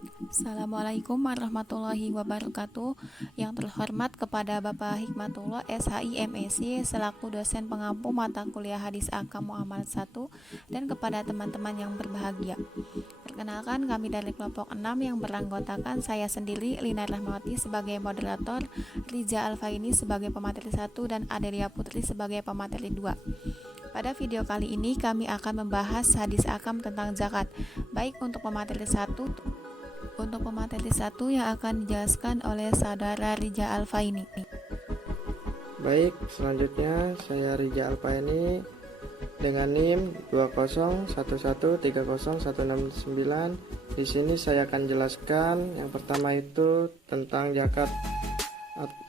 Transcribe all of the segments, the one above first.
Assalamualaikum warahmatullahi wabarakatuh. Yang terhormat kepada Bapak Hikmatullah SHI MEC selaku dosen pengampu mata kuliah Hadis Akam Muamalat 1 dan kepada teman-teman yang berbahagia. Perkenalkan, kami dari kelompok 6 yang beranggotakan saya sendiri Lina Rahmawati sebagai moderator, Riza Alfaini sebagai pemateri 1 dan Adelia Putri sebagai pemateri 2. Pada video kali ini kami akan membahas hadis akam tentang zakat, baik untuk pemateri 1 yang akan dijelaskan oleh saudara Rija Alfaini. Baik, selanjutnya saya Rija Alfaini dengan NIM 201130169. Di sini saya akan jelaskan yang pertama itu tentang zakat.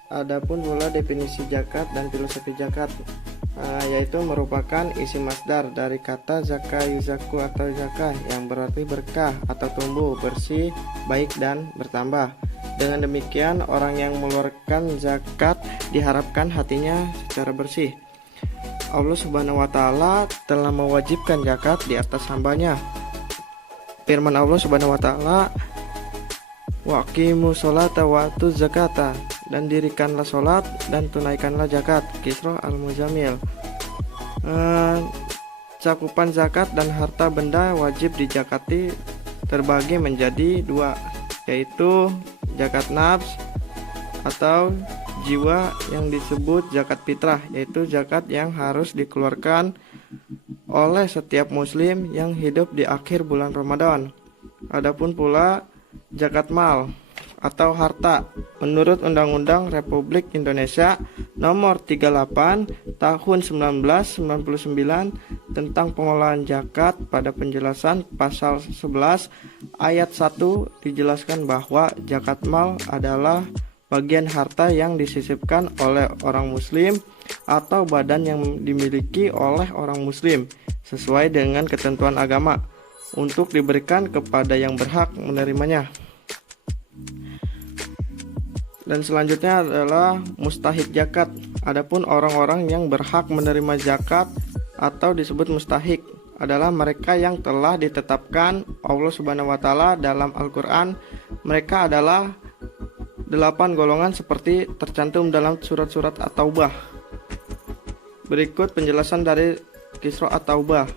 Adapun pula definisi zakat dan filosofi zakat, yaitu merupakan isi masdar dari kata zaka yuzaku atau zakah yang berarti berkah atau tumbuh, bersih, baik dan bertambah. Dengan demikian orang yang mengeluarkan zakat diharapkan hatinya secara bersih. Allah Subhanahu wa taala telah mewajibkan zakat di atas hambanya. Firman Allah Subhanahu wa taala, "Wa aqimus sholata wa atuz zakata," dan dirikanlah sholat dan tunaikanlah zakat. Kisra Al-Muzammil. Cakupan zakat dan harta benda wajib dizakati terbagi menjadi dua, yaitu zakat nafs atau jiwa yang disebut zakat fitrah, yaitu zakat yang harus dikeluarkan oleh setiap muslim yang hidup di akhir bulan Ramadan. Adapun pula zakat mal atau harta menurut Undang-Undang Republik Indonesia Nomor 38 Tahun 1999 tentang pengolahan zakat. Pada penjelasan pasal 11 ayat 1 dijelaskan bahwa zakat mal adalah bagian harta yang disisipkan oleh orang muslim atau badan yang dimiliki oleh orang muslim sesuai dengan ketentuan agama untuk diberikan kepada yang berhak menerimanya. Dan selanjutnya adalah mustahik zakat. Adapun orang-orang yang berhak menerima zakat atau disebut mustahik adalah mereka yang telah ditetapkan Allah Subhanahu wa taala dalam Al-Qur'an. Mereka adalah 8 golongan seperti tercantum dalam surat-surat At-Taubah. Berikut penjelasan dari Kisra At-Taubah,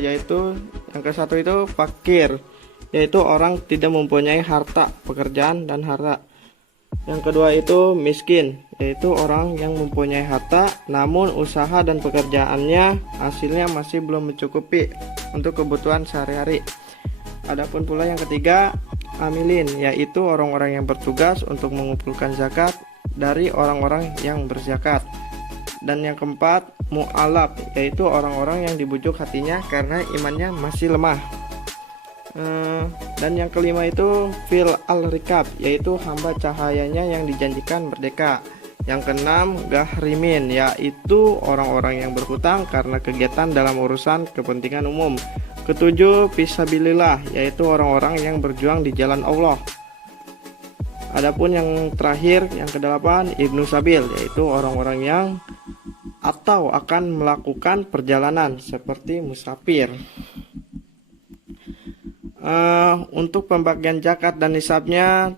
yaitu yang ke-1 itu fakir, yaitu orang tidak mempunyai harta, pekerjaan dan harta. Yang kedua itu miskin, yaitu orang yang mempunyai harta namun usaha dan pekerjaannya hasilnya masih belum mencukupi untuk kebutuhan sehari-hari. Adapun pula yang ketiga amilin, yaitu orang-orang yang bertugas untuk mengumpulkan zakat dari orang-orang yang berzakat. Dan yang keempat mu'alaf, yaitu orang-orang yang dibujuk hatinya karena imannya masih lemah. Dan yang kelima itu fil al-rikab, yaitu hamba cahayanya yang dijanjikan merdeka. Yang keenam gahrimin, yaitu orang-orang yang berhutang karena kegiatan dalam urusan kepentingan umum. Ketujuh fisabilillah, yaitu orang-orang yang berjuang di jalan Allah. Adapun yang terakhir yang kedelapan ibnu sabil, yaitu orang-orang yang atau akan melakukan perjalanan seperti musafir. Untuk pembagian zakat dan nisabnya,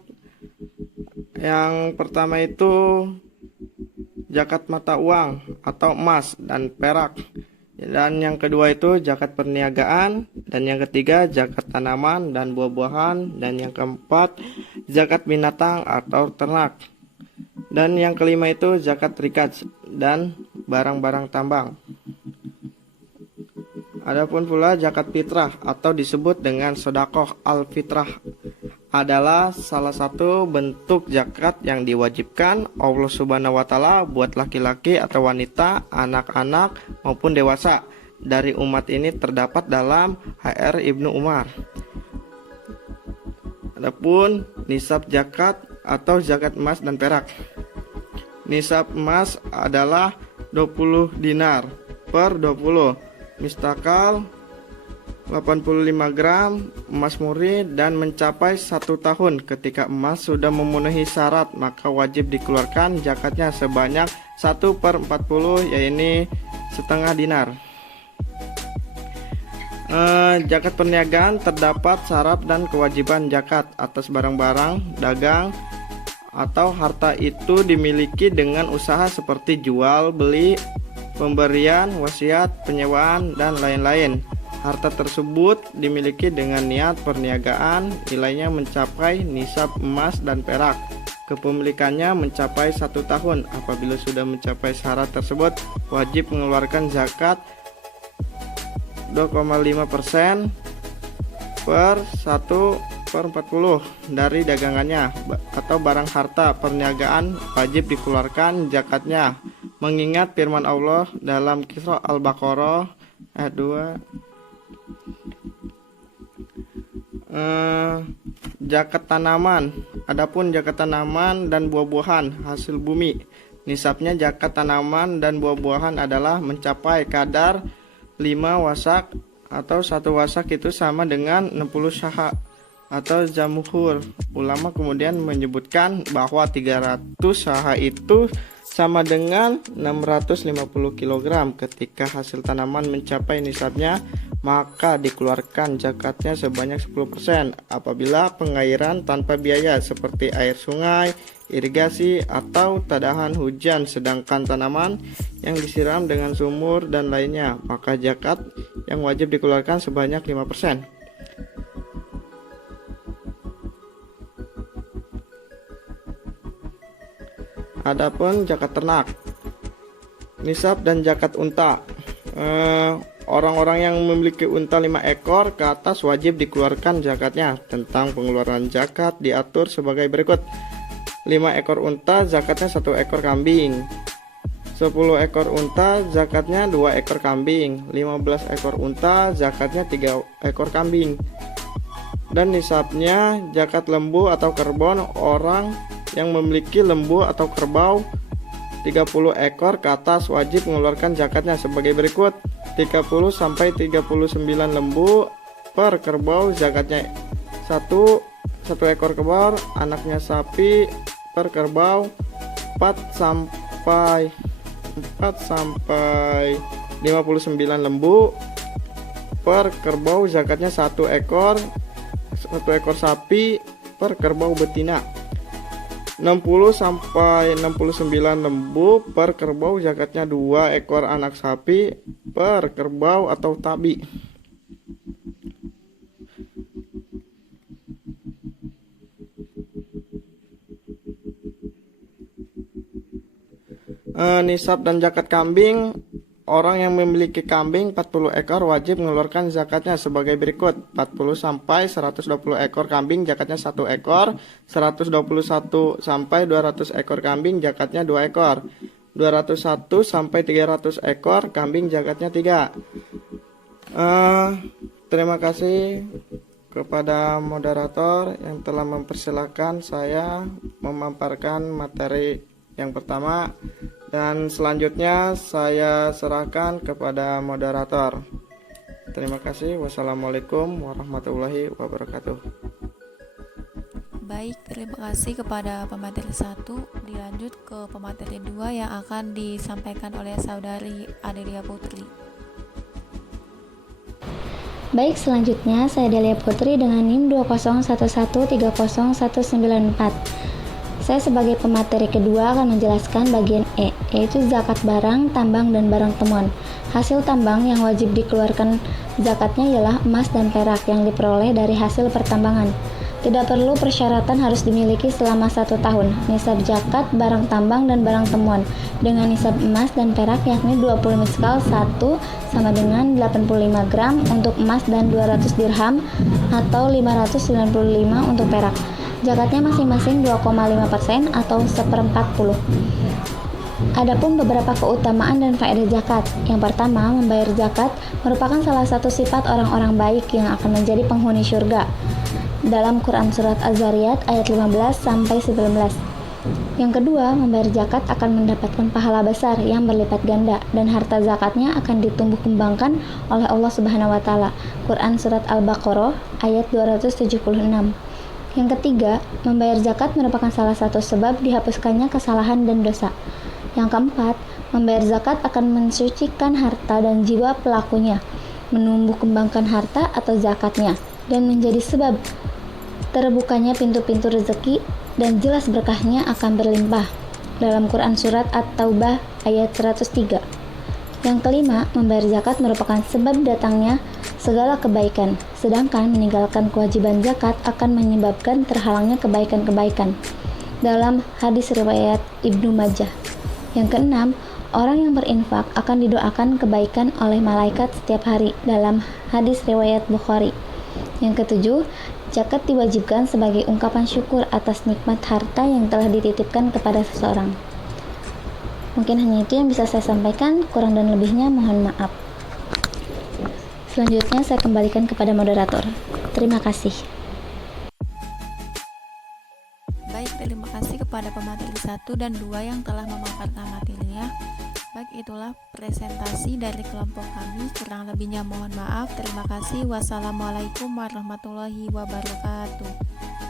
yang pertama itu zakat mata uang atau emas dan perak, dan yang kedua itu zakat perniagaan, dan yang ketiga zakat tanaman dan buah-buahan, dan yang keempat zakat binatang atau ternak, dan yang kelima itu zakat rikaz dan barang-barang tambang. Adapun pula zakat fitrah atau disebut dengan sedekah al-fitrah adalah salah satu bentuk zakat yang diwajibkan Allah Subhanahu wa taala buat laki-laki atau wanita, anak-anak maupun dewasa dari umat ini terdapat dalam HR Ibnu Umar. Adapun nisab zakat atau zakat emas dan perak. Nisab emas adalah 20 dinar per 20 mistakal 85 gram emas murni dan mencapai 1 tahun. Ketika emas sudah memenuhi syarat maka wajib dikeluarkan zakatnya sebanyak 1/40, yaitu setengah dinar. Zakat perniagaan terdapat syarat dan kewajiban zakat atas barang-barang dagang atau harta itu dimiliki dengan usaha seperti jual, beli, pemberian, wasiat, penyewaan, dan lain-lain. Harta tersebut dimiliki dengan niat perniagaan, nilainya mencapai nisab emas dan perak. Kepemilikannya mencapai 1 tahun. Apabila sudah mencapai syarat tersebut, wajib mengeluarkan zakat 2,5% per 1/40 dari dagangannya atau barang harta perniagaan wajib dikeluarkan zakatnya, mengingat firman Allah dalam Surah Al-Baqarah ayat 2. Zakat tanaman. Adapun zakat tanaman dan buah-buahan hasil bumi, nisabnya zakat tanaman dan buah-buahan adalah mencapai kadar 5 wasak atau 1 wasak itu sama dengan 60 syaha atau jamhur. Ulama kemudian menyebutkan bahwa 300 syaha itu sama dengan 650 kg. Ketika hasil tanaman mencapai nisabnya, maka dikeluarkan zakatnya sebanyak 10%. Apabila pengairan tanpa biaya seperti air sungai, irigasi, atau tadahan hujan, sedangkan tanaman yang disiram dengan sumur dan lainnya, maka zakat yang wajib dikeluarkan sebanyak 5%. Adapun zakat ternak, nisab dan zakat unta. Orang-orang yang memiliki unta 5 ekor ke atas wajib dikeluarkan zakatnya. Tentang pengeluaran zakat diatur sebagai berikut. 5 ekor unta zakatnya 1 ekor kambing. 10 ekor unta zakatnya 2 ekor kambing. 15 ekor unta zakatnya 3 ekor kambing. Dan nisabnya zakat lembu atau kerbau. Orang yang memiliki lembu atau kerbau 30 ekor ke atas wajib mengeluarkan zakatnya sebagai berikut. 30 sampai 39 lembu per kerbau zakatnya 1 ekor kerbau. Anaknya sapi per kerbau 4 sampai 59 lembu per kerbau zakatnya 1 ekor sapi per kerbau betina. 60 sampai 69 lembu per kerbau zakatnya 2 ekor anak sapi per kerbau atau tabi. Nisab dan zakat kambing. Orang yang memiliki kambing 40 ekor wajib mengeluarkan zakatnya sebagai berikut. 40 sampai 120 ekor kambing zakatnya 1 ekor. 121 sampai 200 ekor kambing zakatnya 2 ekor. 201 sampai 300 ekor kambing zakatnya 3. Terima kasih kepada moderator yang telah mempersilahkan saya memaparkan materi yang pertama. Dan selanjutnya saya serahkan kepada moderator. Terima kasih. Wassalamualaikum warahmatullahi wabarakatuh. Baik, terima kasih kepada pemateri 1. Dilanjut ke pemateri 2 yang akan disampaikan oleh saudari Adelia Putri. Baik, selanjutnya saya Delia Putri dengan NIM 201130194. Saya sebagai pemateri kedua akan menjelaskan bagian E, yaitu zakat barang, tambang, dan barang temuan. Hasil tambang yang wajib dikeluarkan zakatnya ialah emas dan perak yang diperoleh dari hasil pertambangan. Tidak perlu persyaratan harus dimiliki selama 1 tahun. Nisab zakat barang tambang dan barang temuan dengan nisab emas dan perak yakni 20 miskal 1 sama dengan 85 gram untuk emas dan 200 dirham atau 595 untuk perak. Zakatnya masing-masing 2,5% atau 1/40. Adapun beberapa keutamaan dan faedah zakat. Yang pertama, membayar zakat merupakan salah satu sifat orang-orang baik yang akan menjadi penghuni surga. Dalam Quran Surat Az-Zariyat ayat 15 sampai 19. Yang kedua, membayar zakat akan mendapatkan pahala besar yang berlipat ganda dan harta zakatnya akan ditumbuh kembangkan oleh Allah Subhanahu wa taala. Quran Surat Al-Baqarah ayat 276. Yang ketiga, membayar zakat merupakan salah satu sebab dihapuskannya kesalahan dan dosa. Yang keempat, membayar zakat akan mensucikan harta dan jiwa pelakunya. menumbuh kembangkan harta atau zakatnya, dan menjadi sebab terbukanya pintu-pintu rezeki dan jelas berkahnya akan berlimpah. Dalam Quran Surat At-Taubah ayat 103. Yang kelima, membayar zakat merupakan sebab datangnya segala kebaikan, sedangkan meninggalkan kewajiban zakat akan menyebabkan terhalangnya kebaikan-kebaikan. Dalam hadis riwayat Ibnu Majah. Yang keenam, orang yang berinfak akan didoakan kebaikan oleh malaikat setiap hari dalam hadis riwayat Bukhari. Yang ketujuh, zakat diwajibkan sebagai ungkapan syukur atas nikmat harta yang telah dititipkan kepada seseorang. Mungkin hanya itu yang bisa saya sampaikan, kurang dan lebihnya mohon maaf. Selanjutnya saya kembalikan kepada moderator. Terima kasih. Baik, terima kasih kepada pemateri 1 dan 2 yang telah memaparkan materinya. Baik, itulah presentasi dari kelompok kami. Kurang lebihnya mohon maaf. Terima kasih. Wassalamualaikum warahmatullahi wabarakatuh.